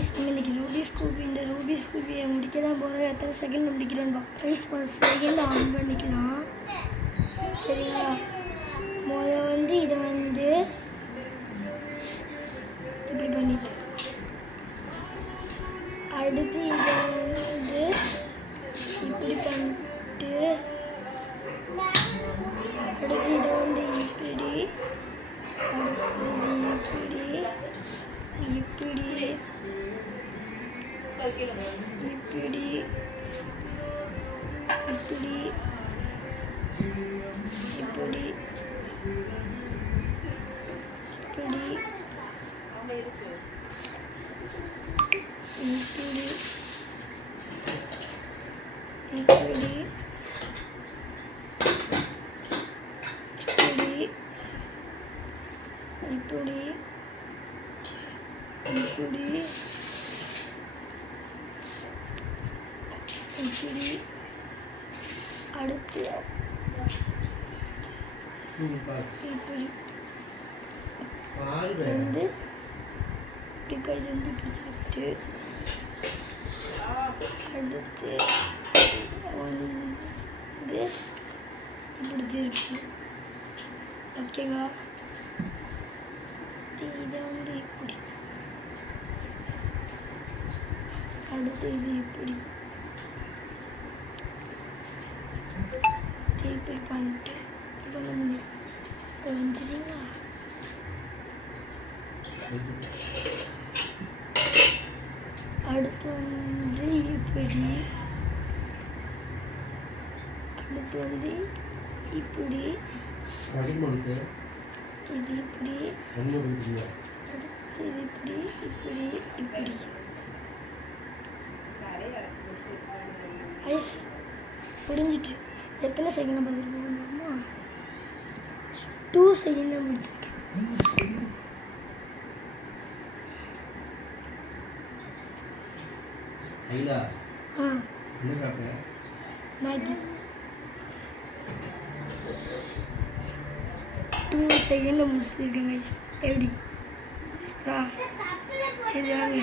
Guys நம்ம இன்றைக்கி rupees கூபி இந்த ரூபிஸ் கூபியை முடிக்க தான் போகிறோம். எத்தனை செகண்ட் முடிக்கிறேன்னு பார்க்க கைஸ் 10 செகண்ட் ஆன் பண்ணிக்கலாம். சரிங்களா? வந்து இதை வந்து இப்படி பண்ணிட்டு அடுத்து இதை வந்து இப்படி பண்ணிட்டு அடுத்து இதை வந்து இப்படி இப்படி இப்படி இப்படி இப்படி இப்படி இப்படி இப்படி இப்படி இப்படி இப்படி அடுத்து இப்படி வந்து இப்படி கையில் வந்து பிடிச்சிட்டு அடுத்து வந்து இப்படி திருப்பி ஓகேங்களா? இதை வந்து இப்படி அடுத்து இது இப்படி இப்படி பண்ணிட்டு இப்போ வந்து கொஞ்சிங்களா? அடுத்து வந்து இப்படி அடுத்து வந்து இப்படி இது இப்படி அடுத்து இது இப்படி இப்படி இப்படி ஐஸ் முடிஞ்சிட்டு. எத்தனை செகண்ட் பார்த்துருக்கோமா? 2 செகண்டில் முடிச்சிருக்கேன். மேகி 2 செகண்டில் முடிச்சிருக்கேன் கைஸ். எப்படி சரி வாங்க.